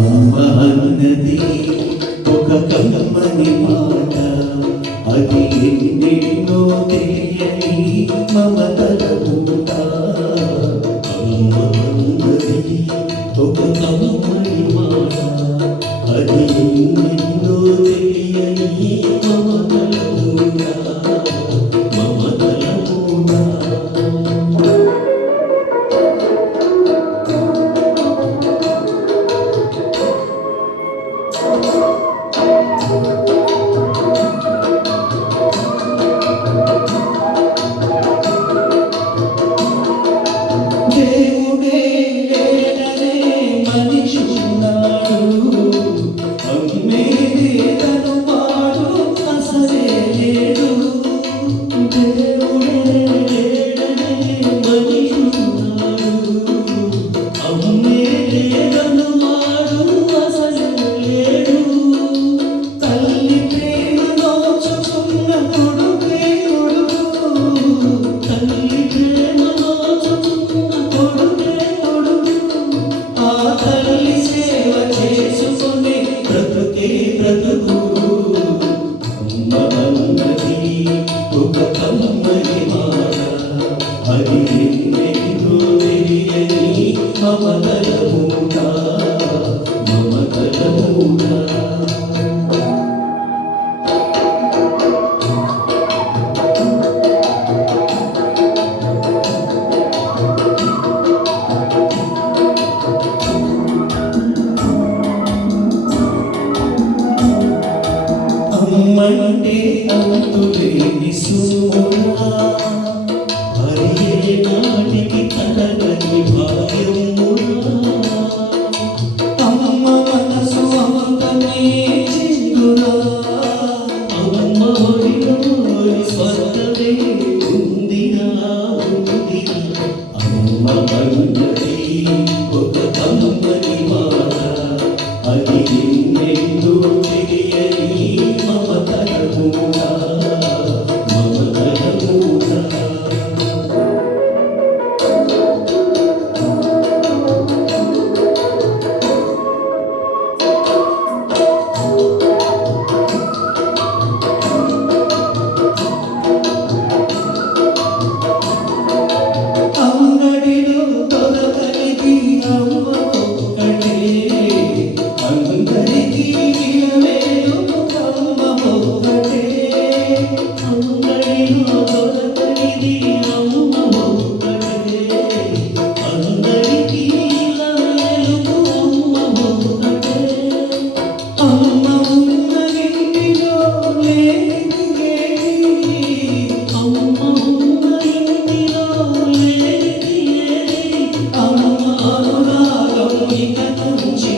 అమ్మ అన్నది ఒక కమ్మని మాట, అది ఎన్నెన్నో తెలియని మమతల పూట. అమ్మ అన్నది ఒక కమ్మని మాట, అది ఎన్నెన్నో తెలియని మమతల పూట. మమతల పూట. దేవుడే లేడనే మనిషి ఉన్నాడు, అమ్మే లేదను వాడు అసలే లేడు. దేవుడే లేడనే మనిషి ఉన్నాడు, అమ్మే లేదను వాడు అసలే లేడు. తల్లి ప్రేమ నోచుకున్న కొడుకే కొడుకు, తల్లి ప్రేమ తల్లి సేవ చేసుకుని బ్రతుకే బ్రతుకు. అమ్మ అన్నది ఒక కమ్మని మాట, అది ఎన్నెన్నో తెలియని మమతల మూట. మమతల మూట. అమ్మంటే అంతులేని సోనా, హరియే నాటికి తనగని భాగ్యమునా. అమ్మ మనసు అమ్మకనే చిందురా, అమ్మ ఒడిలోని స్వర్గమే ఉందిరా ఉందిరా. అమ్మ అన్నది ఒక కమ్మని మాట, అది ఎన్నెన్నో తెలియని మమతల మూట. మమతల మూట. అంగడిలో దొరకనిది అమ్మ ఒక్కటే, అందరికీ నిలవేలు అమ్మ ఒక్కటే. అంగడిలో దొరకనిది అమ్మ ఒక్కటే, అందరికీ నిలవేలు అమ్మ ఒక్కటే. అమ్మ ఉన్న ఇంటిలో లేనిది ఏది, అమ్మ ఉన్న ఇంటిలో లేనిది ఏది. అమ్మ అనురాగం ఇక నుంచి